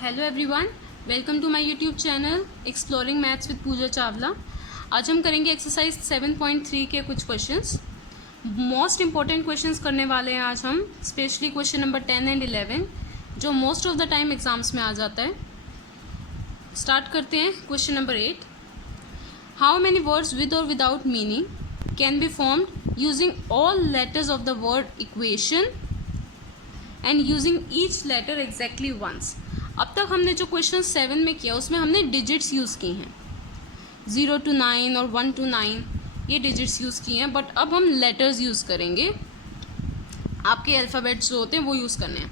Hello everyone, welcome to my YouTube channel exploring maths with Pooja Chawla. आज हम करेंगे exercise 7.3 के कुछ क्वेश्चंस। मोस्ट इंपॉर्टेंट क्वेश्चंस करने वाले हैं आज हम, स्पेशली क्वेश्चन नंबर 10 एंड 11 जो most of the time exams में आ जाता है। स्टार्ट करते हैं। Question number 8, how many words with और without meaning can be formed using all letters of the word equation and using each letter exactly once. अब तक हमने जो क्वेश्चन 7 में किया उसमें हमने डिजिट्स यूज़ की हैं, 0 to 9 और 1 to 9 ये डिजिट्स यूज़ किए हैं, बट अब हम लेटर्स यूज़ करेंगे। आपके अल्फ़ाबेट्स जो होते हैं वो यूज़ करने हैं।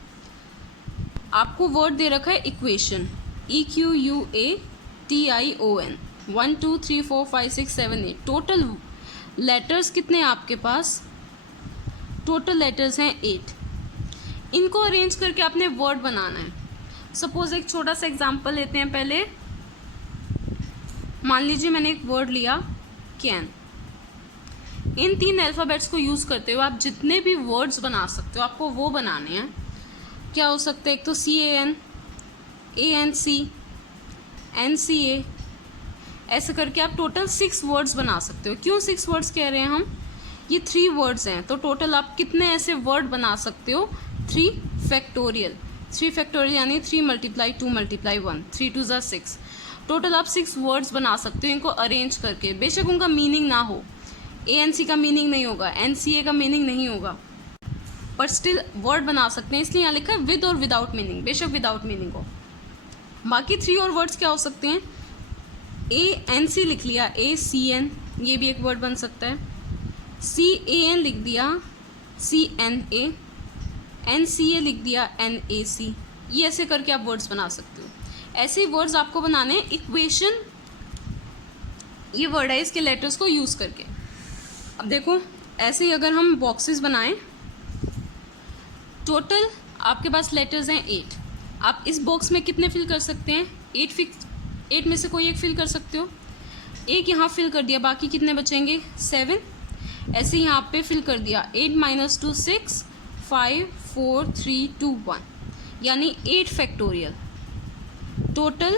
आपको वर्ड दे रखा है इक्वेशन, EQUATION, 1 2 3 4 5 6 7 8। टोटल लेटर्स कितने हैं आपके पास? टोटल लेटर्स हैं 8। इनको अरेंज करके आपने वर्ड बनाना है। सपोज एक छोटा सा एग्जांपल लेते हैं पहले। मान लीजिए मैंने एक वर्ड लिया कैन। इन 3 अल्फ़ाबेट्स को यूज़ करते हुए आप जितने भी वर्ड्स बना सकते हो आपको वो बनाने हैं। क्या हो सकता है? एक तो CAN, ANC, NCA, ऐसे करके आप टोटल 6 वर्ड्स बना सकते हो। क्यों 6 वर्ड्स कह रहे हैं हम? ये 3 वर्ड्स हैं, तो टोटल आप कितने ऐसे वर्ड बना सकते हो? 3 फैक्टोरियल। 3 फैक्टोरियल यानी 3 × 2 × 1, 3 2 ज़ा 6। टोटल आप 6 वर्ड्स बना सकते हो इनको अरेंज करके। बेशक उनका मीनिंग ना हो, ANC का मीनिंग नहीं होगा, NCA का मीनिंग नहीं होगा, पर स्टिल वर्ड बना सकते हैं। इसलिए यहाँ लिखा है विद और विदाउट मीनिंग, बेशक विदाउट मीनिंग हो। बाकी 3 और वर्ड्स क्या हो सकते हैं? ANC लिख लिया, ACN, ये भी एक वर्ड बन सकता है। CAN लिख दिया, CNA, NCA लिख दिया, NAC। ये ऐसे करके आप वर्ड्स बना सकते हो। ऐसे ही वर्ड्स आपको बनाने हैं इक्वेशन, ये वर्ड है, इसके लेटर्स को यूज़ करके। अब देखो, ऐसे ही अगर हम बॉक्सेस बनाएं, टोटल आपके पास लेटर्स हैं 8। आप इस बॉक्स में कितने फिल कर सकते हैं? 8 में से कोई एक फिल कर सकते हो। एक यहाँ फिल कर दिया, बाकी कितने बचेंगे? 7। ऐसे यहाँ पे फिल कर दिया, 8 - 2 6, 5 4 3 2 1, यानी 8 फैक्टोरियल। टोटल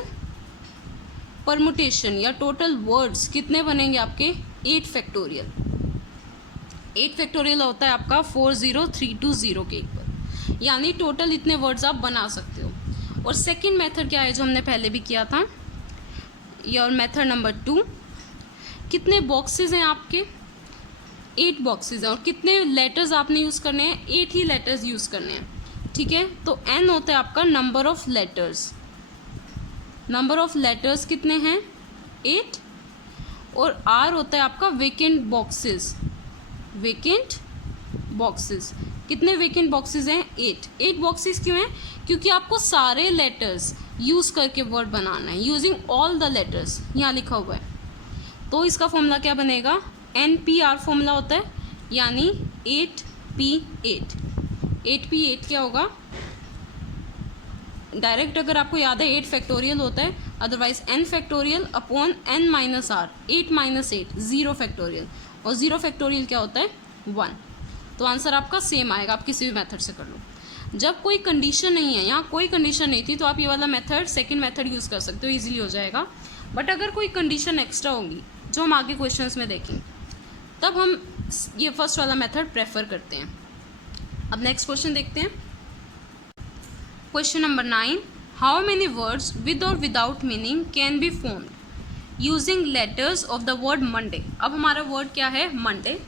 परमुटेशन या टोटल वर्ड्स कितने बनेंगे आपके? 8 फैक्टोरियल। 8 फैक्टोरियल होता है आपका 40320 के इक्वल, यानी टोटल इतने वर्ड्स आप बना सकते हो। और सेकंड मेथड क्या है जो हमने पहले भी किया था, और मेथड नंबर 2, कितने बॉक्सेस हैं आपके? 8 बॉक्सेस हैं। और कितने लेटर्स आपने यूज़ करने हैं? 8 ही लेटर्स यूज़ करने हैं, ठीक है। तो N होता है आपका number of letters. Number of letters कितने हैं? 8। और R होता है आपका वेकेंट बॉक्सेस। वेकेंट बॉक्सेस, कितने वेकेंट बॉक्सेस हैं? 8। 8 बॉक्सेस क्यों हैं? क्योंकि आपको सारे लेटर्स यूज़ करके वर्ड बनाना है, यूजिंग ऑल द लेटर्स, यहाँ लिखा हुआ है। तो इसका फॉर्मूला क्या बनेगा? NPR फॉर्मूला होता है, यानी 8P8। 8P8 क्या होगा? डायरेक्ट अगर आपको याद है 8 फैक्टोरियल होता है, otherwise N factorial upon N - R, 8 - 8 0 factorial, और 0 फैक्टोरियल क्या होता है? 1। तो आंसर आपका सेम आएगा, आप किसी भी मेथड से कर लो। जब कोई कंडीशन नहीं है, यहाँ कोई कंडीशन नहीं थी, तो आप ये वाला मेथड, सेकंड मेथड यूज़ कर सकते हो, इजीली हो जाएगा। बट अगर कोई कंडीशन एक्स्ट्रा होगी जो हम आगे क्वेश्चंस में देखेंगे, तब हम ये फर्स्ट वाला मेथड प्रेफर करते हैं। अब नेक्स्ट क्वेश्चन देखते हैं। Question number 9, how many words with और without meaning can be formed using letters of the word Monday. अब हमारा वर्ड क्या है? Monday.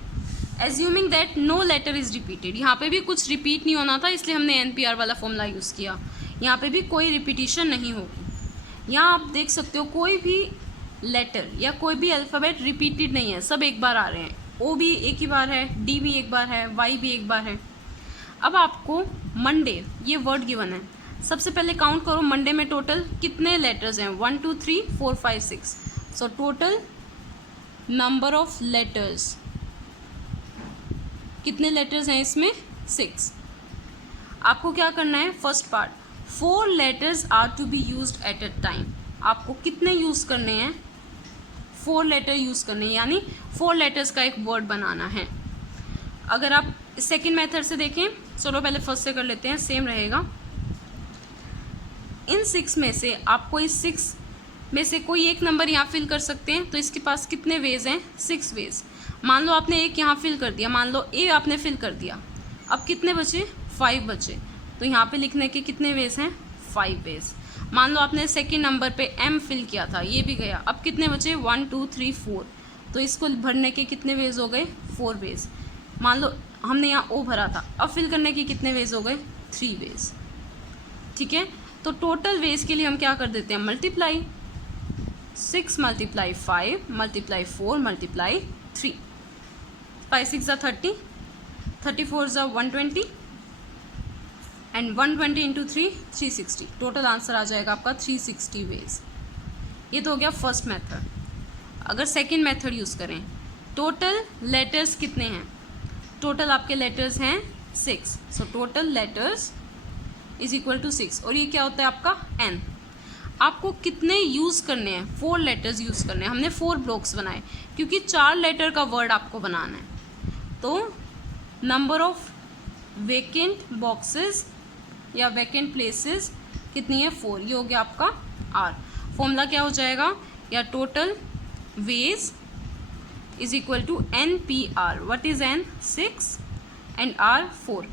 Assuming that no letter is repeated, यहाँ पे भी कुछ रिपीट नहीं होना था, इसलिए हमने NPR वाला फॉर्मूला यूज़ किया। यहाँ पे भी कोई रिपीटिशन नहीं होगी। यहाँ आप देख सकते हो कोई भी लेटर या कोई भी अल्फ़ाबेट रिपीटेड नहीं है, सब एक बार आ रहे हैं। O भी एक ही बार है, D भी एक बार है, Y भी एक बार है। अब आपको मंडे ये वर्ड गिवन है, सबसे पहले काउंट करो मंडे में टोटल कितने लेटर्स हैं? 1 2 3 4 5 6। So total number of letters, कितने लेटर्स हैं इसमें? 6। आपको क्या करना है? First part, 4 letters are to be used at a time. आपको कितने यूज़ करने हैं? 4 लेटर यूज़ करने हैं, यानी 4 लेटर्स का एक वर्ड बनाना है। अगर आप सेकंड मेथड से देखें, चलो पहले फर्स्ट से कर लेते हैं, सेम रहेगा। इन 6 में से आप कोई 6 में से कोई एक नंबर यहाँ फिल कर सकते हैं। तो इसके पास कितने वेज हैं? 6 वेज। मान लो आपने एक यहाँ फिल कर दिया, मान लो ए आपने फिल कर दिया, अब कितने बचे? 5 बचे। तो यहाँ पे लिखने के कितने वेज हैं? 5 वेज। मान लो आपने सेकेंड नंबर पे एम फिल किया था, ये भी गया, अब कितने बचे? 1 2 3 4। तो इसको भरने के कितने वेज हो गए? 4 वेज। मान लो हमने यहाँ ओ भरा था, अब फिल करने के कितने वेज हो गए? 3 वेज। ठीक है, तो टोटल वेज के लिए हम क्या कर देते हैं? मल्टीप्लाई। 6 multiply 5 multiply 4 multiply 3। 5 6 ज़ा 30, 34 ज़ा 120 एंड 120 इंटू 3 360। टोटल आंसर आ जाएगा आपका 360 वेज। ये तो हो गया फर्स्ट मेथड। अगर सेकेंड मेथड यूज़ करें, टोटल लेटर्स कितने हैं? टोटल आपके लेटर्स हैं 6, so total letters is equal to 6। और ये क्या होता है आपका? n। आपको कितने यूज़ करने हैं? 4 लेटर्स यूज़ करने हैं। हमने 4 ब्लॉक्स बनाए क्योंकि 4 लेटर का वर्ड आपको बनाना है। तो नंबर ऑफ वेकेंट बॉक्सेस या वेकेंट प्लेसेस कितनी है? 4। ये हो गया आपका r। फॉर्मूला क्या हो जाएगा? या total ways is equal to NPR। What is n? 6 and r 4।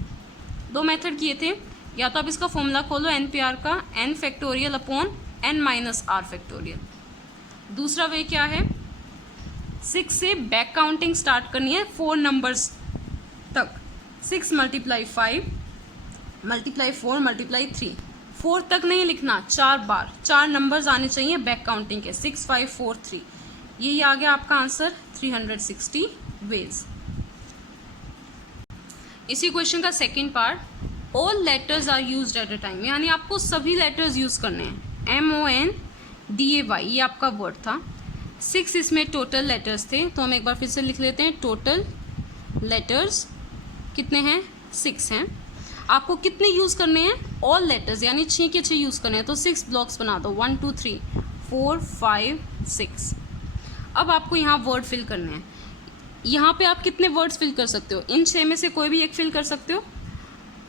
2 method किए थे, या तो आप इसका फॉर्मूला खोलो NPR का, n factorial upon n minus r factorial. दूसरा वे क्या है? 6 से बैक काउंटिंग स्टार्ट करनी है 4 नंबर्स तक। 6 मल्टीप्लाई 5 मल्टीप्लाई 4 मल्टीप्लाई 3। 4 तक नहीं लिखना, 4 बार, 4 नंबर्स आने चाहिए बैक काउंटिंग के। 6 5 4 3। यही आ गया आपका आंसर 360 वेज। इसी क्वेश्चन का second part, all letters are used at a time, यानी आपको सभी लेटर्स यूज़ करने हैं। MONDAY ये आपका वर्ड था। 6 इसमें टोटल लेटर्स थे, तो हम एक बार फिर से लिख लेते हैं। टोटल लेटर्स कितने हैं? 6 हैं। आपको कितने यूज़ करने हैं? ऑल लेटर्स, यानी 6 के 6 यूज़ करने हैं। तो 6 ब्लॉक्स बना दो, 1 2 3 4 5 6। अब आपको यहाँ वर्ड फिल करने हैं। यहाँ पे आप कितने वर्ड्स फिल कर सकते हो? इन 6 में से कोई भी एक फिल कर सकते हो।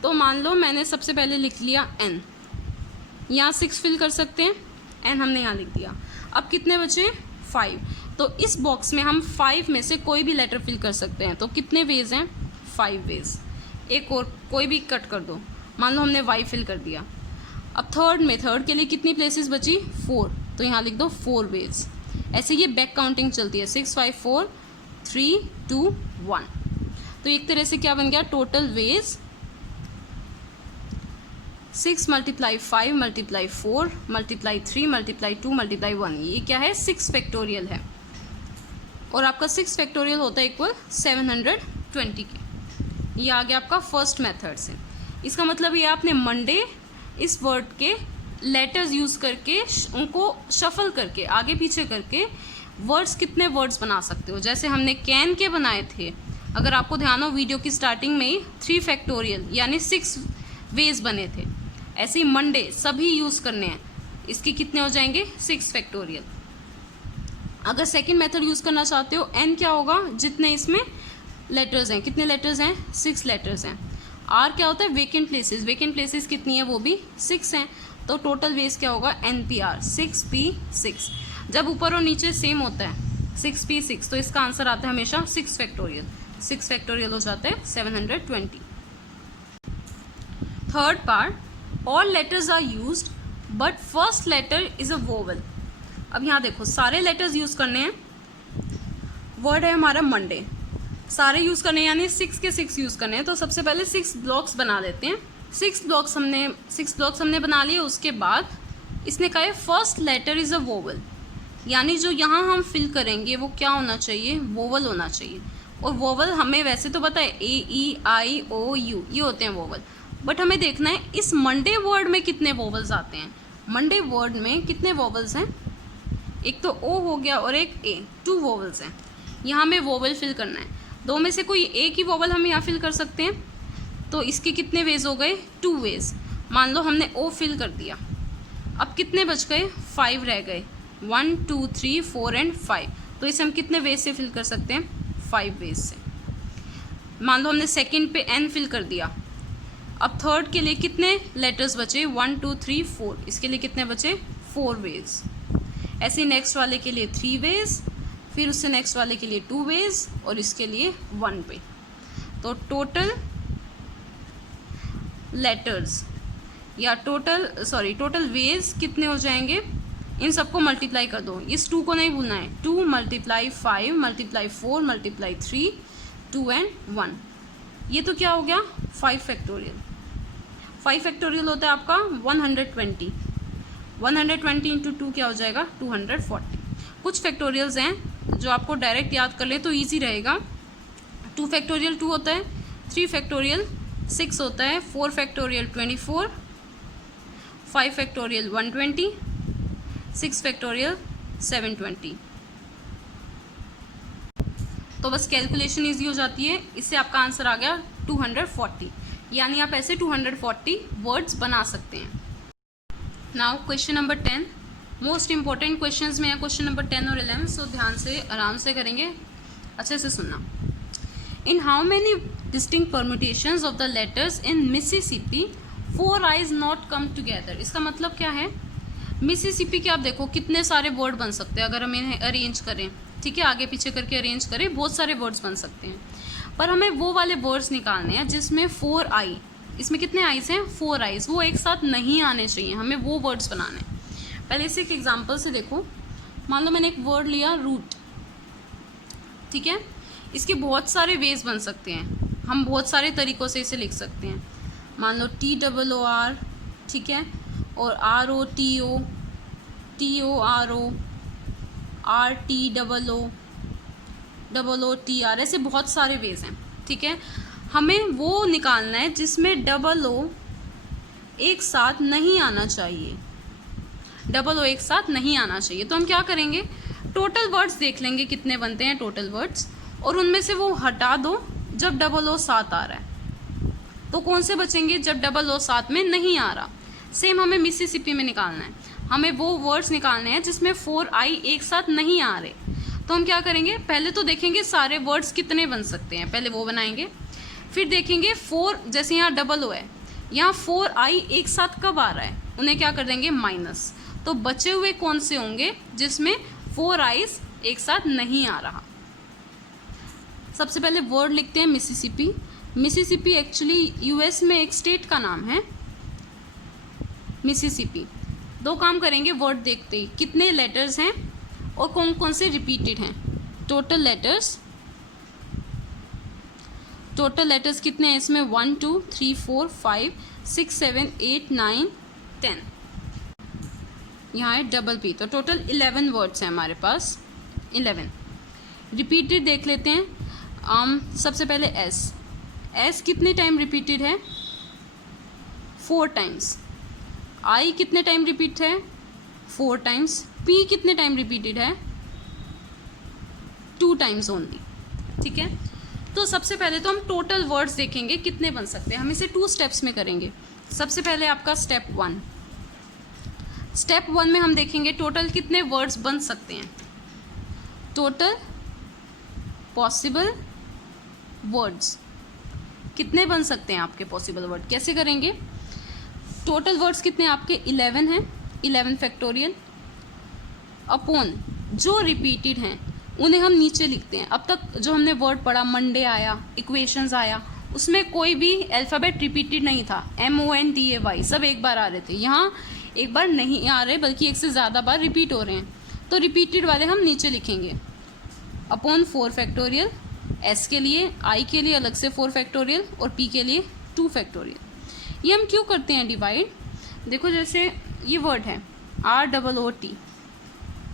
तो मान लो मैंने सबसे पहले लिख लिया n, यहाँ 6 फिल कर सकते हैं, n हमने यहाँ लिख दिया। अब कितने बचे? 5। तो इस बॉक्स में हम 5 में से कोई भी लेटर फिल कर सकते हैं। तो कितने वेज हैं? 5 वेज। एक और कोई भी कट कर दो, मान लो हमने y फिल कर दिया। अब थर्ड में, थर्ड के लिए कितनी प्लेसेस बची? 4, तो यहाँ लिख दो 4 वेज। ऐसे ये बैक काउंटिंग चलती है, 6 5 4 3 2 1। तो एक तरह से क्या बन गया? Total ways 6 multiply 5 multiply 4 multiply 3 multiply 2 multiply 1। ये क्या है? 6 फैक्टोरियल है। और आपका 6 फैक्टोरियल होता है इक्वल 720 के। ये आ गया आपका फर्स्ट मेथड से। इसका मतलब ये आपने मंडे इस वर्ड के लेटर्स यूज़ करके उनको शफल करके आगे पीछे करके वर्ड्स, कितने वर्ड्स बना सकते हो। जैसे हमने कैन के बनाए थे, अगर आपको ध्यान हो वीडियो की स्टार्टिंग में ही 3 फैक्टोरियल यानी 6 वेज बने थे। ऐसे ही मंडे सभी यूज़ करने हैं, इसके कितने हो जाएंगे? 6 फैक्टोरियल। अगर सेकंड मेथड यूज़ करना चाहते हो, n क्या होगा? जितने इसमें लेटर्स हैं। कितने लेटर्स हैं? 6 लेटर्स हैं। r क्या होता है? Vacant places. वेकेंट प्लेसेस कितनी है? वो भी 6 हैं। तो टोटल वेज क्या होगा? NPR 6P6। जब ऊपर और नीचे सेम होता है 6P6, तो इसका आंसर आता है हमेशा 6 फैक्टोरियल। 6 फैक्टोरियल हो जाता है 720। Third part, all letters are used but first letter is a vowel. अब यहाँ देखो, सारे लेटर्स यूज़ करने हैं। वर्ड है हमारा मंडे, सारे यूज़ करने हैं, यानी 6 के 6 यूज़ करने हैं। तो सबसे पहले 6 ब्लॉक्स बना लेते हैं। 6 ब्लॉक्स हमने बना लिए। उसके बाद इसने कहा है first letter is a vowel, यानी जो यहाँ हम फिल करेंगे वो क्या होना चाहिए? वोवल होना चाहिए। और वोवल हमें वैसे तो पता है AEIOU ये होते हैं वोवल, बट हमें देखना है इस मंडे वर्ड में कितने वोवल्स आते हैं। मंडे वर्ड में कितने वोवल्स हैं? एक तो O हो गया और एक A, 2 वोवल्स हैं। यहाँ हमें वोवल फिल करना है। 2 में से कोई एक ही वोवल हम यहाँ फिल कर सकते हैं। तो इसके कितने वेज हो गए? 2 वेज। मान लो हमने O फिल कर दिया, अब कितने बच गए? 5 रह गए। 1 2 3 4 एंड 5। तो इसे हम कितने वेज से फिल कर सकते हैं? 5 वेज से। मान लो हमने सेकंड पे N फिल कर दिया, अब थर्ड के लिए कितने लेटर्स बचे, 1 2 3 4, इसके लिए कितने बचे, 4 वेज। ऐसे नेक्स्ट वाले के लिए 3 वेज, फिर उससे नेक्स्ट वाले के लिए 2 वेज और इसके लिए 1 वे। तो टोटल लेटर्स या टोटल वेज कितने हो जाएंगे, इन सबको मल्टीप्लाई कर दो, इस 2 को नहीं भूलना है, 2 × 5 × 4 × 3 2 and 1, ये तो क्या हो गया 5 फैक्टोरियल। 5 फैक्टोरियल होता है आपका 120, 120 इंटू 2 क्या हो जाएगा 240। कुछ फैक्टोरियल्स हैं जो आपको डायरेक्ट याद कर लें तो ईजी रहेगा। 2 फैक्टोरियल 2 होता है, 3 फैक्टोरियल 6 होता है, 4 फैक्टोरियल 24, 5 फैक्टोरियल 120, 6 फैक्टोरियल 720। तो बस कैलकुलेशन ईजी हो जाती है, इससे आपका आंसर आ गया 240, यानी आप ऐसे 240 वर्ड्स बना सकते हैं। Now question number 10, most important questions में है क्वेश्चन नंबर 10 और 11, सो ध्यान से आराम से करेंगे, अच्छे से सुनना। In how many distinct permutations of the letters in Mississippi 4 eyes not come together. इसका मतलब क्या है, मिसिसिपी के आप देखो कितने सारे वर्ड बन सकते हैं अगर हम इन्हें अरेंज करें, ठीक है, आगे पीछे करके अरेंज करें, बहुत सारे वर्ड्स बन सकते हैं, पर हमें वो वाले वर्ड्स निकालने हैं जिसमें 4 आई, इसमें कितने आइज हैं 4 आइज, वो एक साथ नहीं आने चाहिए, हमें वो वर्ड्स बनाने हैं। पहले इसे एक एग्जांपल से देखो, मान लो मैंने एक वर्ड लिया रूट, ठीक है, इसके बहुत सारे वेज बन सकते हैं, हम बहुत सारे तरीक़ों से इसे लिख सकते हैं। मान लो TOOR, ठीक है, और ROTO, TORO, RTOOTR, ऐसे बहुत सारे वेज हैं, ठीक है। हमें वो निकालना है जिसमें O एक साथ नहीं आना चाहिए, O एक साथ नहीं आना चाहिए। तो हम क्या करेंगे, टोटल वर्ड्स देख लेंगे कितने बनते हैं टोटल वर्ड्स, और उनमें से वो हटा दो जब O साथ आ रहा है, तो कौन से बचेंगे जब O साथ में नहीं आ रहा। सेम हमें मिसिसिपी में निकालना है, हमें वो वर्ड्स निकालने हैं जिसमें 4 आई एक साथ नहीं आ रहे। तो हम क्या करेंगे, पहले तो देखेंगे सारे वर्ड्स कितने बन सकते हैं, पहले वो बनाएंगे, फिर देखेंगे 4, जैसे यहाँ O है, यहाँ 4 आई एक साथ कब आ रहा है, उन्हें क्या कर देंगे माइनस, तो बचे हुए कौन से होंगे जिसमें 4 आइज एक साथ नहीं आ रहा। सबसे पहले वर्ड लिखते हैं मिसिसिपी। मिसिसिपी एक्चुअली यूएस में एक स्टेट का नाम है मिसिसिपी। 2 काम करेंगे वर्ड देखते ही, कितने लेटर्स हैं और कौन कौन से रिपीटेड हैं। टोटल लेटर्स कितने हैं इसमें, 1 2 3 4 5 6 7 8 9 10, यहाँ है P, तो टोटल 11 वर्ड्स हैं हमारे पास, 11। रिपीटेड देख लेते हैं, सबसे पहले एस कितने टाइम रिपीटेड है, 4 टाइम्स। आई कितने टाइम रिपीट है, 4 टाइम्स। पी कितने टाइम रिपीटेड है, 2 टाइम्स ओनली, ठीक है। तो सबसे पहले तो हम टोटल वर्ड्स देखेंगे कितने बन सकते हैं, हम इसे 2 स्टेप्स में करेंगे। सबसे पहले आपका स्टेप 1 में हम देखेंगे टोटल कितने वर्ड्स बन सकते हैं, टोटल पॉसिबल वर्ड्स कितने बन सकते हैं आपके पॉसिबल वर्ड। कैसे करेंगे, टोटल वर्ड्स कितने आपके 11 हैं, 11 फैक्टोरियल, अपॉन जो रिपीटेड हैं उन्हें हम नीचे लिखते हैं। अब तक जो हमने वर्ड पढ़ा, मंडे आया, इक्वेशंस आया, उसमें कोई भी अल्फ़ाबेट रिपीटेड नहीं था, MONDAY सब एक बार आ रहे थे, यहाँ एक बार नहीं आ रहे बल्कि एक से ज़्यादा बार रिपीट हो रहे हैं, तो रिपीटेड वाले हम नीचे लिखेंगे, अपॉन 4 फैक्टोरियल, एस के लिए, आई के लिए अलग से 4 फैक्टोरियल और पी के लिए 2 फैक्टोरियल। ये हम क्यों करते हैं डिवाइड, देखो जैसे ये वर्ड है ROOT,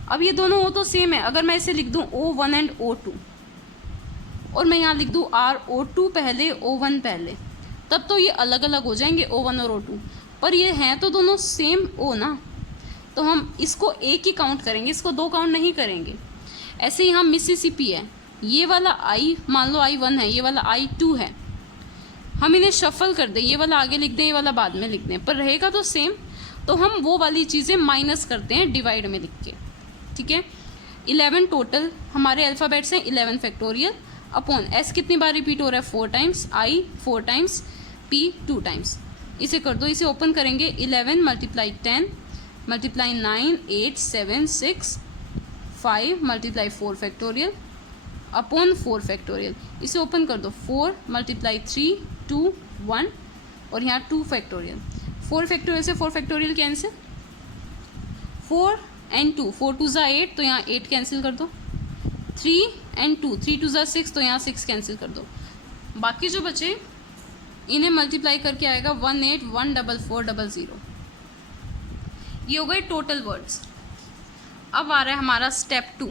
अब ये दोनों O तो सेम है, अगर मैं इसे लिख दूँ O1 एंड O2 और मैं यहाँ लिख दूँ RO2 पहले O1 पहले, तब तो ये अलग अलग हो जाएंगे O1 और O2, पर ये हैं तो दोनों सेम O ना, तो हम इसको एक ही काउंट करेंगे, इसको 2 काउंट नहीं करेंगे। ऐसे ही हम मिसिसिपी है, ये वाला आई मान लो I1 है, ये वाला I2 है, हम इन्हें शफल कर दें, ये वाला आगे लिख दें, ये वाला बाद में लिख दें, पर रहेगा तो सेम, तो हम वो वाली चीज़ें माइनस करते हैं डिवाइड में लिख के, ठीक है। 11 टोटल हमारे अल्फ़ाबेट्स हैं, 11 फैक्टोरियल, अपॉन एस कितनी बार रिपीट हो रहा है, 4 टाइम्स, आई 4 टाइम्स, p 2 टाइम्स। इसे कर दो, इसे ओपन करेंगे 11 multiply 10 multiply 9 8 7 6 5 multiply 4 factorial upon 4 factorial. इसे ओपन कर दो 4 मल्टीप्लाई 3 2 1 और यहाँ 2 फैक्टोरियल। 4 फैक्टोरियल से 4 फैक्टोरियल कैंसिल, 4 एंड 2 4 2 ज़ा 8 तो यहाँ 8 कैंसिल कर दो, 3 एंड 2 3 2 ज़ा 6 तो यहाँ 6 कैंसिल कर दो। बाकी जो बचे इन्हें मल्टीप्लाई करके आएगा 1814400। ये हो गए टोटल वर्ड्स। अब आ रहा है हमारा स्टेप 2।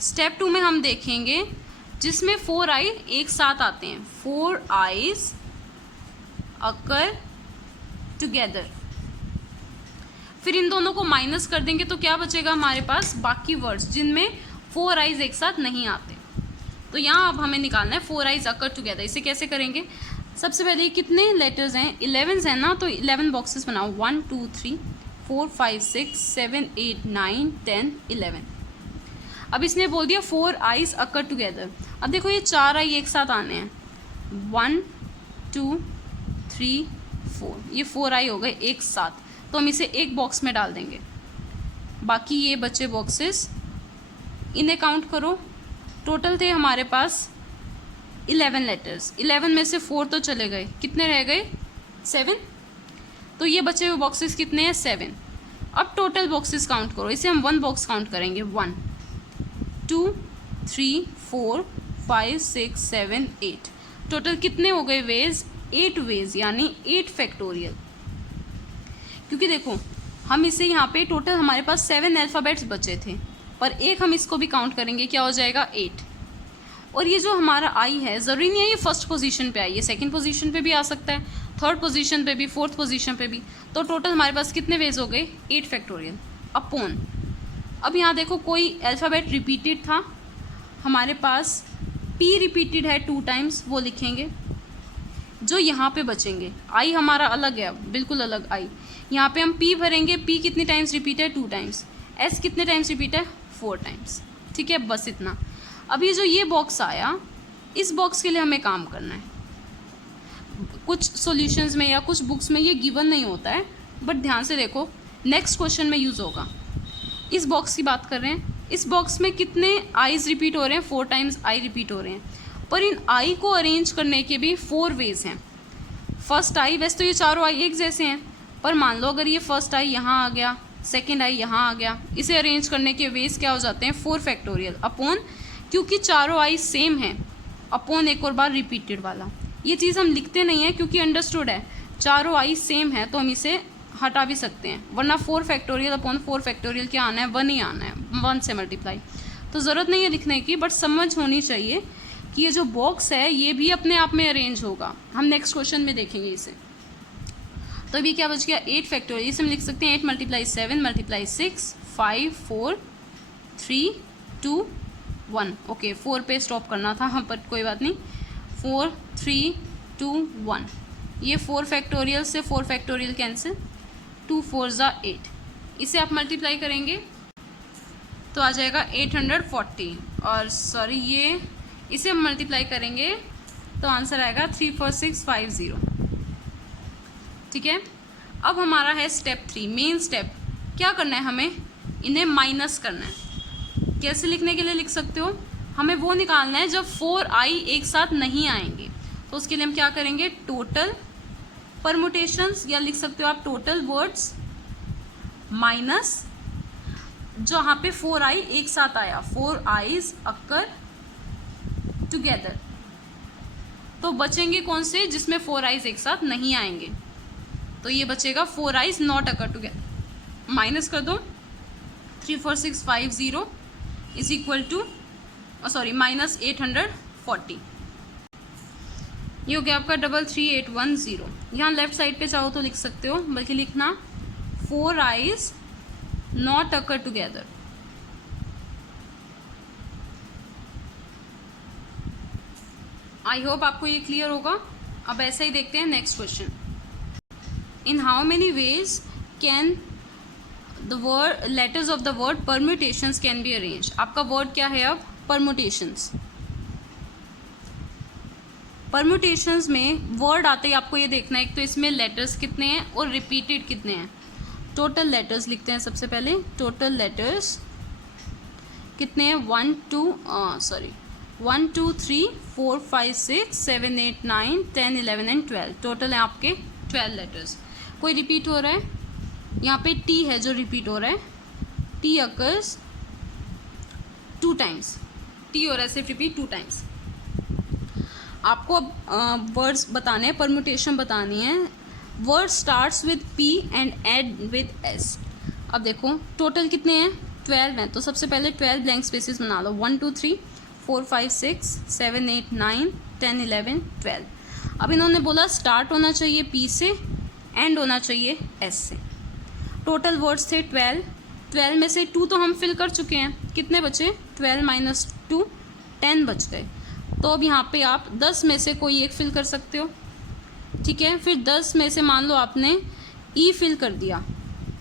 स्टेप 2 में हम देखेंगे जिसमें 4 आई एक साथ आते हैं, 4 आईज अकर टुगेदर। फिर इन दोनों को माइनस कर देंगे तो क्या बचेगा हमारे पास, बाकी वर्ड्स जिनमें 4 आईज एक साथ नहीं आते। तो यहाँ अब हमें निकालना है 4 आईज अकर टुगेदर। इसे कैसे करेंगे, सबसे पहले कितने लेटर्स हैं, 11 हैं ना, तो 11 बॉक्सेस बनाओ, 1 2 3 4 5 6 7 8 9 10 11। अब इसने बोल दिया 4 आईज अकर टुगेदर। अब देखो ये 4 आई एक साथ आने हैं, 1 2 3 4, ये 4 आई हो गए एक साथ, तो हम इसे एक बॉक्स में डाल देंगे। बाकी ये बचे बॉक्सेस, इन्हें काउंट करो। टोटल थे हमारे पास 11 लेटर्स, 11 में से 4 तो चले गए, कितने रह गए 7। तो ये बचे हुए बॉक्सेस कितने हैं 7। अब टोटल बॉक्सेस काउंट करो, इसे हम 1 बॉक्स काउंट करेंगे, 1 2 3 4 5 6 7 8। टोटल कितने हो गए वेज, 8 वेज, यानी 8 फैक्टोरियल। क्योंकि देखो हम इसे यहाँ पे टोटल हमारे पास 7 अल्फ़ाबेट्स बचे थे, पर एक हम इसको भी काउंट करेंगे, क्या हो जाएगा 8। और ये जो हमारा आई है, ज़रूरी नहीं है ये फर्स्ट पोजीशन पे आई, ये सेकंड पोजीशन पे भी आ सकता है, थर्ड पोजीशन पे भी, फोर्थ पोजीशन पे भी। तो टोटल हमारे पास कितने वेज हो गए, 8 फैक्टोरियल अपॉन। अब यहाँ देखो कोई अल्फ़ाबेट रिपीटेड था, हमारे पास पी रिपीटेड है 2 टाइम्स, वो लिखेंगे। जो यहाँ पे बचेंगे, आई हमारा अलग है, बिल्कुल अलग आई, यहाँ पे हम पी भरेंगे। पी कितनी टाइम्स रिपीट है, 2 टाइम्स। एस कितने टाइम्स रिपीट है, 4 टाइम्स। ठीक है, बस इतना। अब ये जो ये बॉक्स आया, इस बॉक्स के लिए हमें काम करना है। कुछ सॉल्यूशंस में या कुछ बुक्स में ये गिवन नहीं होता है, बट ध्यान से देखो नेक्स्ट क्वेश्चन में यूज़ होगा। इस बॉक्स की बात कर रहे हैं, इस बॉक्स में कितने आईज रिपीट हो रहे हैं, 4 टाइम्स आई रिपीट हो रहे हैं। पर इन आई को अरेंज करने के भी 4 वेज हैं। फर्स्ट आई, वैसे तो ये चारों आई एक जैसे हैं, पर मान लो अगर ये फर्स्ट आई यहाँ आ गया, सेकेंड आई यहाँ आ गया, इसे अरेंज करने के वेज क्या हो जाते हैं, 4 फैक्टोरियल अपॉन, क्योंकि चारों आई सेम हैं, अपॉन एक और बार रिपीटेड वाला। ये चीज़ हम लिखते नहीं है क्योंकि अंडरस्टूड है, चारों आई सेम है तो हम इसे हटा भी सकते हैं, वरना 4 फैक्टोरियल अपॉन 4 फैक्टोरियल क्या आना है, 1 ही आना है, 1 से मल्टीप्लाई। तो ज़रूरत नहीं है लिखने की, बट समझ होनी चाहिए कि ये जो बॉक्स है ये भी अपने आप में अरेंज होगा। हम नेक्स्ट क्वेश्चन में देखेंगे इसे। तो अभी क्या बच गया, 8 फैक्टोरियल। इसे हम लिख सकते हैं 8 मल्टीप्लाई 7 मल्टीप्लाई 6 5 4 3 2 1। ओके, 4 पे स्टॉप करना था हाँ, पर कोई बात नहीं। 4 3 2 1, ये 4 फैक्टोरियल से 4 फैक्टोरियल कैंसिल, 2 4 ज़ा 8। इसे आप मल्टीप्लाई करेंगे तो आ जाएगा 840, और सॉरी ये इसे हम मल्टीप्लाई करेंगे तो आंसर आएगा 34650। ठीक है, अब हमारा है स्टेप 3, मेन स्टेप। क्या करना है हमें, इन्हें माइनस करना है। कैसे लिखने के लिए लिख सकते हो, हमें वो निकालना है जब 4 आई एक साथ नहीं आएंगे, तो उसके लिए हम क्या करेंगे, टोटल परमुटेशंस, या लिख सकते हो आप टोटल वर्ड्स माइनस जहाँ पे 4 आई एक साथ आया, 4 आईज अकर टुगेदर। तो बचेंगे कौन से, जिसमें 4 आईज एक साथ नहीं आएंगे, तो ये बचेगा 4 I's not occur together. Minus कर दो, 34650 is equal to sorry minus 840। ये हो गया आपका 33810। यहाँ लेफ्ट साइड पे चाहो तो लिख सकते हो, बल्कि लिखना 4 I's not occur together. I hope आपको ये क्लियर होगा। अब ऐसा ही देखते हैं next question. In how many ways can the word letters of the word permutations can be arrange. आपका वर्ड क्या है अब, परम्यूटेशंस। परम्यूटेशंस में वर्ड आते ही आपको ये देखना है, एक तो इसमें लेटर्स कितने हैं और रिपीटेड कितने हैं। टोटल लेटर्स लिखते हैं सबसे पहले। टोटल लेटर्स कितने हैं, 1 2 3 4 5 6 7 8 9 10 11 एंड 12। टोटल है आपके 12 लेटर्स। कोई रिपीट हो रहा है, यहाँ पे टी है जो रिपीट हो रहा है, टी अकर्स 2 टाइम्स, टी हो रहा है सिर्फ रिपीट 2 टाइम्स। आपको अब वर्ड्स बताने हैं, परम्यूटेशन बतानी है। Word starts with P and and with S. अब देखो टोटल कितने हैं, 12 हैं, तो सबसे पहले 12 ब्लैंक स्पेसेस बना लो। 1 2 3 4 5 6 7 8 9 10 11 12। अब इन्होंने बोला स्टार्ट होना चाहिए पी से, एंड होना चाहिए एस से। टोटल वर्ड्स थे 12। 12 में से 2 तो हम फिल कर चुके हैं, कितने बचे, 12 माइनस 2 10 बच गए। तो अब यहाँ पे आप 10 में से कोई एक फिल कर सकते हो, ठीक है। फिर 10 में से मान लो आपने ई फिल कर दिया,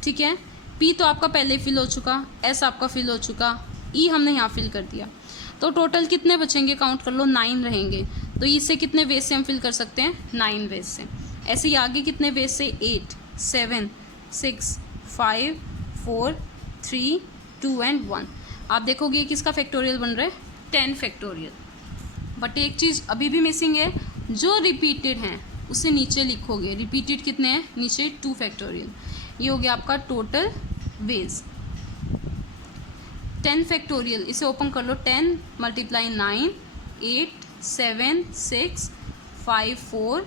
ठीक है। पी तो आपका पहले फिल हो चुका, एस आपका फिल हो चुका, ई हमने यहाँ फिल कर दिया। तो टोटल कितने बचेंगे, काउंट कर लो, 9 रहेंगे। तो ई से कितने वेज से हम फिल कर सकते हैं, 9 वेज से। ऐसे ही आगे कितने वेज से, 8 7 6 5 4 3 2 एंड 1। आप देखोगे किसका फैक्टोरियल बन रहा है, 10 फैक्टोरियल। बट एक चीज़ अभी भी मिसिंग है, जो रिपीटेड हैं उसे नीचे लिखोगे। रिपीटेड कितने हैं, नीचे 2 फैक्टोरियल। ये हो गया आपका टोटल वेज। 10 फैक्टोरियल, इसे ओपन कर लो। 10 मल्टीप्लाई 9 8 7 6 5 4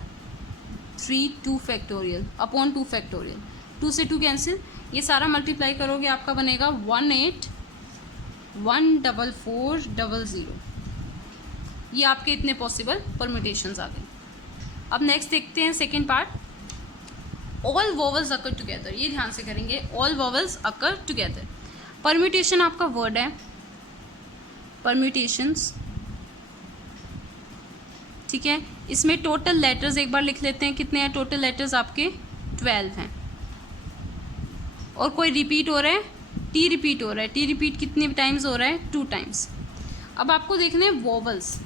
3 2 फैक्टोरियल अपॉन 2 फैक्टोरियल। 2 से 2 कैंसिल, ये सारा मल्टीप्लाई करोगे आपका बनेगा 181440। ये आपके इतने पॉसिबल परम्यूटेशंस आ गए। अब नेक्स्ट देखते हैं सेकेंड पार्ट, ऑल वोवल्स अकर टुगेदर। ये ध्यान से करेंगे, ऑल वोवल्स अकर टुगेदर। परम्यूटेशन आपका वर्ड है, परम्यूटेशंस, ठीक है। इसमें टोटल लेटर्स एक बार लिख लेते हैं, कितने हैं टोटल लेटर्स आपके, 12 हैं। और कोई रिपीट हो रहा है, टी रिपीट हो रहा है। टी रिपीट कितने टाइम्स हो रहा है, 2 टाइम्स। अब आपको देखने हैं वोवल्स,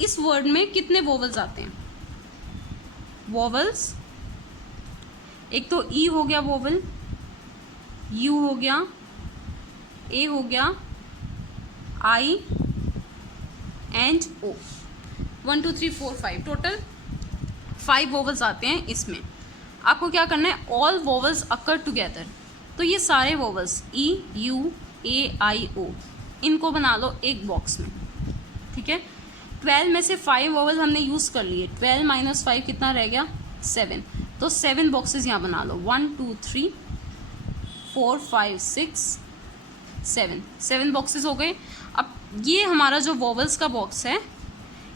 इस वर्ड में कितने वोवल्स आते हैं। वोवल्स, एक तो ई हो गया वोवल, यू हो गया, ए हो गया, आई एंड ओ। 1 2 3 4 5, टोटल 5 वोवल्स आते हैं इसमें। आपको क्या करना है, ऑल वोवल्स अकर टुगेदर। तो ये सारे वोवल्स ई यू ए आई ओ, इनको बना लो एक बॉक्स में, ठीक है। 12 में से 5 वोवल हमने यूज़ कर लिए, 12 माइनस 5 कितना रह गया, 7। तो 7 बॉक्सेस यहाँ बना लो। 1 2 3 4 5 6 7 बॉक्सेस हो गए। अब ये हमारा जो वोवल्स का बॉक्स है,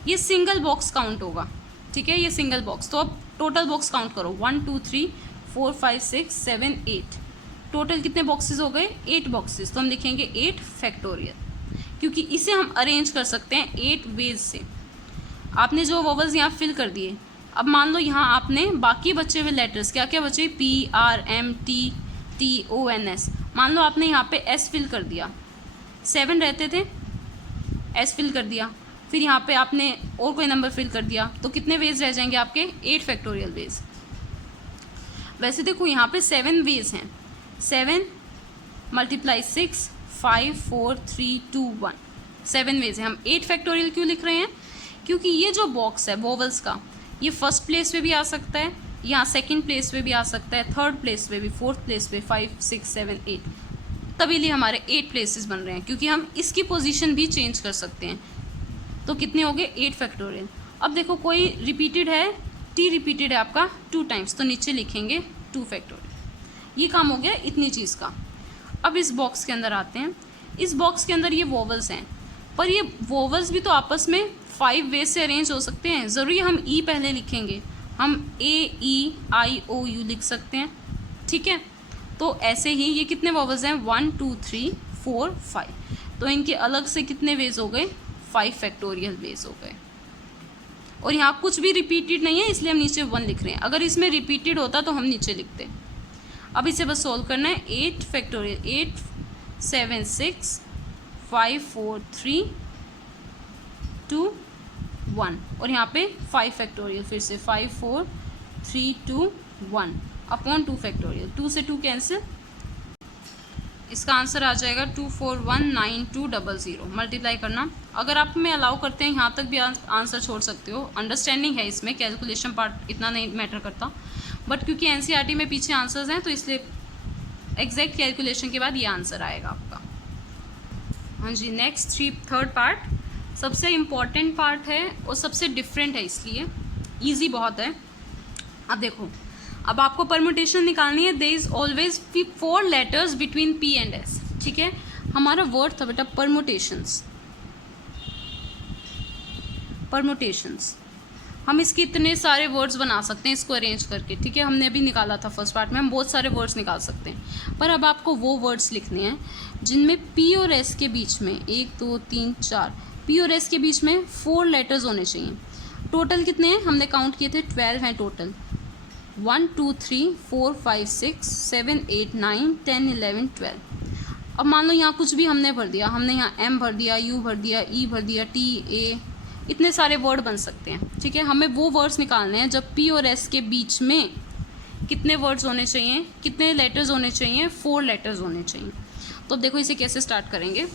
ये सिंगल बॉक्स काउंट होगा, ठीक है, ये सिंगल बॉक्स। तो अब टोटल बॉक्स काउंट करो, 1 2 3 4 5 6 7 8। टोटल कितने बॉक्सेस हो गए, 8 बॉक्सेस। तो हम लिखेंगे 8 फैक्टोरियल, क्योंकि इसे हम अरेंज कर सकते हैं 8 वेज से। आपने जो वोवल्स यहाँ फिल कर दिए, अब मान लो यहाँ आपने बाकी बचे हुए लेटर्स, क्या क्या बचे, P R M T T O N S. मान लो आपने यहाँ पे एस फिल कर दिया, 7 रहते थे, एस फिल कर दिया। फिर यहाँ पे आपने और कोई नंबर फिल कर दिया, तो कितने वेज रह जाएंगे आपके, 8 फैक्टोरियल वेज। वैसे देखो यहाँ पे 7 वेज हैं, 7 मल्टीप्लाई 6 5 4 3 2 1, 7 वेज हैं। हम 8 फैक्टोरियल क्यों लिख रहे हैं, क्योंकि ये जो बॉक्स है वोवल्स का, ये फर्स्ट प्लेस पे भी आ सकता है, यहाँ सेकंड प्लेस पे भी आ सकता है, थर्ड प्लेस पे भी, फोर्थ प्लेस पे, 5 6 7 8। तभी लिए हमारे 8 प्लेसेस बन रहे हैं, क्योंकि हम इसकी पोजीशन भी चेंज कर सकते हैं। तो कितने हो गए, 8 फैक्टोरियल। अब देखो कोई रिपीटेड है, टी रिपीटेड है आपका 2 टाइम्स, तो नीचे लिखेंगे 2 फैक्टोरियल। ये काम हो गया इतनी चीज़ का। अब इस बॉक्स के अंदर आते हैं। इस बॉक्स के अंदर ये वोवल्स हैं, पर ये वोवल्स भी तो आपस में 5 वेज से अरेंज हो सकते हैं। ज़रूरी हम ई पहले लिखेंगे, हम ए ई आई ओ यू लिख सकते हैं, ठीक है। तो ऐसे ही ये कितने वोवल्स हैं, 1 2 3 4 5। तो इनके अलग से कितने वेज हो गए, 5 फैक्टोरियल वेज हो गए। और यहाँ कुछ भी रिपीटेड नहीं है, इसलिए हम नीचे 1 लिख रहे हैं। अगर इसमें रिपीटेड होता तो हम नीचे लिखते। अब इसे बस सॉल्व करना है। 8 फैक्टोरियल, 8 7 6 5 4 3 2 1 और यहाँ पे 5 फैक्टोरियल, फिर से 5 4 3 2 1 अपॉन 2 फैक्टोरियल, 2 से 2 कैंसिल, इसका आंसर आ जाएगा 2419,200। मल्टीप्लाई करना, अगर आप में अलाउ करते हैं यहाँ तक भी आंसर छोड़ सकते हो, अंडरस्टैंडिंग है इसमें, कैलकुलेशन पार्ट इतना नहीं मैटर करता, बट क्योंकि एनसीईआरटी में पीछे आंसर्स हैं तो इसलिए एग्जैक्ट कैलकुलेशन के बाद ये आंसर आएगा आपका। हाँ जी, नेक्स्ट थर्ड पार्ट सबसे इम्पॉर्टेंट पार्ट है और सबसे डिफरेंट है, इसलिए ईजी बहुत है। अब देखो, अब आपको परम्यूटेशन निकालनी है। There is always 4 letters between P and S, ठीक है। हमारा वर्ड था बेटा परम्यूटेशंस, परम्यूटेशंस। हम इसके इतने सारे वर्ड्स बना सकते हैं इसको अरेंज करके, ठीक है। हमने अभी निकाला था फर्स्ट पार्ट में, हम बहुत सारे वर्ड्स निकाल सकते हैं, पर अब आपको वो वर्ड्स लिखने हैं जिनमें पी और एस के बीच में 1 2 3 4 पी और एस के बीच में 4 लेटर्स होने चाहिए। टोटल कितने हैं हमने काउंट किए थे, 12 हैं टोटल। 1 2 3 4 5 6 7 8 9 10 11 12। अब मान लो यहाँ कुछ भी हमने भर दिया, हमने यहाँ एम भर दिया, यू भर दिया, ई भर दिया, टी ए, इतने सारे वर्ड बन सकते हैं, ठीक है। हमें वो वर्ड्स निकालने हैं जब पी और एस के बीच में कितने वर्ड्स होने चाहिए, कितने लेटर्स होने चाहिए, 4 लेटर्स होने चाहिए। तो देखो इसे कैसे स्टार्ट करेंगे।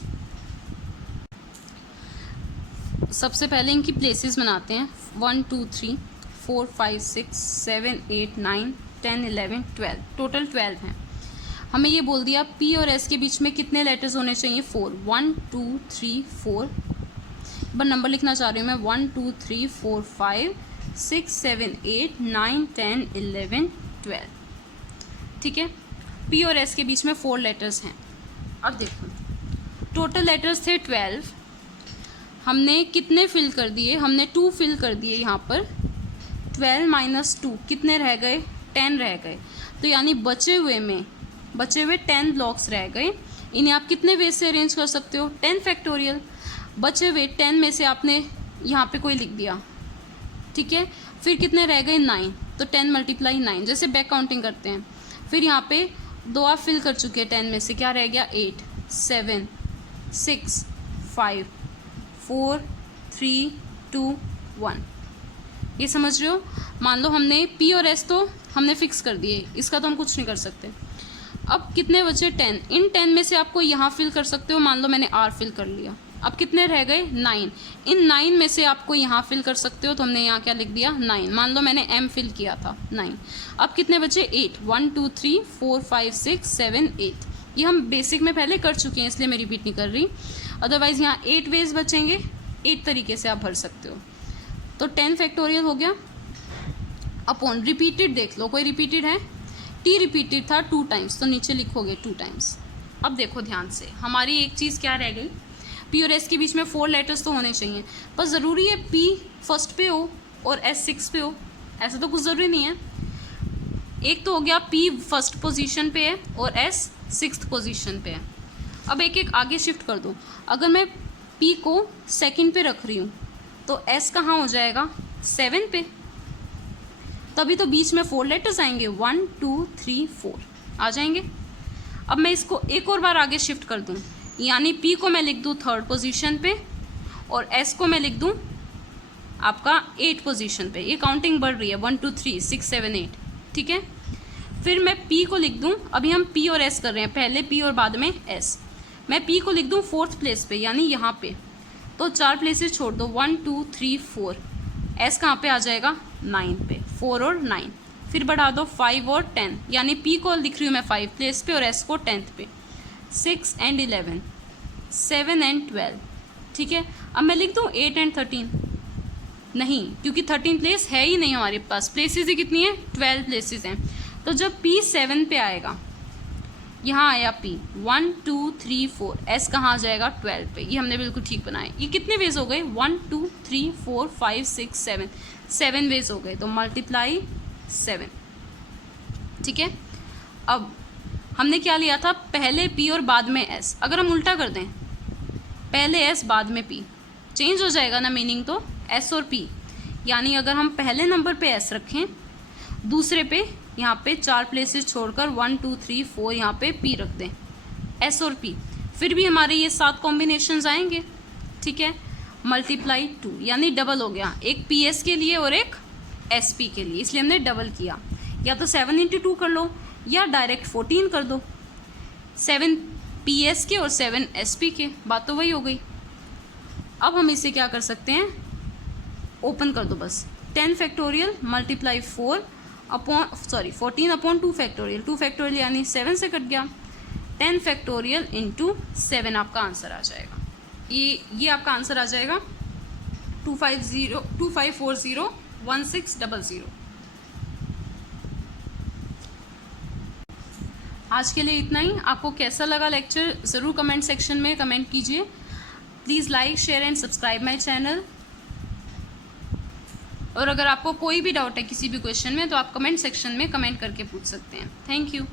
सबसे पहले इनकी प्लेसेस बनाते हैं। 1 2 3 4 5 6 7 8 9 10 11 12, टोटल 12 हैं। हमें ये बोल दिया पी और एस के बीच में कितने लेटर्स होने चाहिए, 4। 1 2 3 4, बस नंबर लिखना चाह रही हूँ मैं, 1 2 3 4 5 6 7 8 9 10 11 12, ठीक है। पी और एस के बीच में 4 लेटर्स हैं। अब देखो टोटल लेटर्स थे 12, हमने कितने फिल कर दिए, हमने 2 फिल कर दिए यहाँ पर। 12 माइनस 2 कितने रह गए, 10 रह गए। तो यानी बचे हुए 10 ब्लॉक्स रह गए। इन्हें आप कितने वे से अरेंज कर सकते हो, 10 फैक्टोरियल। बचे हुए 10 में से आपने यहाँ पे कोई लिख दिया, ठीक है। फिर कितने रह गए, 9, तो 10 मल्टीप्लाई 9, जैसे बैक काउंटिंग करते हैं। फिर यहाँ पे 2 आप फिल कर चुके हैं 10 में से, क्या रह गया, 8 7 6 5 4 3 2 1। ये समझ रहे हो। मान लो हमने पी और एस तो हमने फिक्स कर दिए, इसका तो हम कुछ नहीं कर सकते। अब कितने बचे, 10। इन 10 में से आपको यहाँ फिल कर सकते हो, मान लो मैंने आर फिल कर लिया। अब कितने रह गए, 9। इन 9 में से आपको यहाँ फिल कर सकते हो, तो हमने यहाँ क्या लिख दिया, 9। मान लो मैंने एम फिल किया था, 9। अब कितने बचे, 8। 1 2 3 4 5 6 7 8। ये हम बेसिक में पहले कर चुके हैं, इसलिए मैं रिपीट नहीं कर रही। अदरवाइज यहाँ 8 वेज बचेंगे, 8 तरीके से आप भर सकते हो। तो 10 फैक्टोरियल हो गया। अपॉन रिपीटेड देख लो, कोई रिपीटेड है, टी रिपीटेड था 2 टाइम्स, तो नीचे लिखोगे 2 टाइम्स। अब देखो ध्यान से, हमारी एक चीज़ क्या रह गई, पी और एस के बीच में 4 लेटर्स तो होने चाहिए, पर ज़रूरी है पी फर्स्ट पे हो और एस 6 पे हो, ऐसा तो कुछ ज़रूरी नहीं है। एक तो हो गया पी फर्स्ट पोजीशन पे है और एस 6th पोजीशन पे है। अब एक एक आगे शिफ्ट कर दो। अगर मैं पी को सेकंड पे रख रही हूँ तो एस कहाँ हो जाएगा, 7 पे, तभी तो बीच में 4 लेटर्स आएंगे, 1 2 3 4 आ जाएंगे। अब मैं इसको एक और बार आगे शिफ्ट कर दूँ, यानी पी को मैं लिख दूँ 3rd पोजीशन पे और एस को मैं लिख दूँ आपका 8 पोजीशन पे। ये काउंटिंग बढ़ रही है, 1 2 3 6 7 8, ठीक है। फिर मैं पी को लिख दूँ, अभी हम पी और एस कर रहे हैं, पहले पी और बाद में एस। मैं पी को लिख दूँ 4th प्लेस पे, यानी यहाँ पे, तो 4 प्लेसेस छोड़ दो, 1 2 3 4। एस कहाँ पे आ जाएगा, 9 पे, 4 और 9। फिर बढ़ा दो 5 और 10, यानी पी को लिख रही हूँ मैं 5 प्लेस पे और एस को 10th पे। 6 एंड 11, 7 एंड 12, ठीक है। अब मैं लिख दूँ 8 एंड 13, नहीं, क्योंकि 13 प्लेस है ही नहीं हमारे पास, प्लेसेस ही कितनी है, 12 प्लेसेस हैं। तो जब पी 7 पे आएगा, यहाँ आया पी 1 2 3 4, एस कहाँ आ जाएगा, 12 पे। ये हमने बिल्कुल ठीक बनाया। ये कितने वेज हो गए, 1 2 3 4 5 6 7, 7 वेज हो गए, तो मल्टीप्लाई 7, ठीक है। अब हमने क्या लिया था, पहले पी और बाद में एस। अगर हम उल्टा कर दें, पहले एस बाद में पी, चेंज हो जाएगा ना मीनिंग, तो एस और पी। यानी अगर हम पहले नंबर पे एस रखें, दूसरे पे यहाँ पे 4 प्लेसेस छोड़कर 1 2 3 4 यहाँ पे पी रख दें, एस और पी, फिर भी हमारे ये 7 कॉम्बिनेशंस आएंगे, ठीक है। मल्टीप्लाई 2, यानी डबल हो गया, एक PS के लिए और एक SP के लिए, इसलिए हमने डबल किया। या तो 7 इंटू 2 कर लो या डायरेक्ट 14 कर दो, 7 PS के और 7 SP के, बात तो वही हो गई। अब हम इसे क्या कर सकते हैं, ओपन कर दो बस, 10 factorial multiply 14 upon 2 factorial, 2 factorial यानी 7 से कट गया, 10 फैक्टोरियल इंटू 7 आपका आंसर आ जाएगा। ये आपका आंसर आ जाएगा 25401600। आज के लिए इतना ही। आपको कैसा लगा लेक्चर ज़रूर कमेंट सेक्शन में कमेंट कीजिए। Please like share and subscribe my channel. और अगर आपको कोई भी डाउट है किसी भी क्वेश्चन में तो आप कमेंट सेक्शन में कमेंट करके पूछ सकते हैं। Thank you.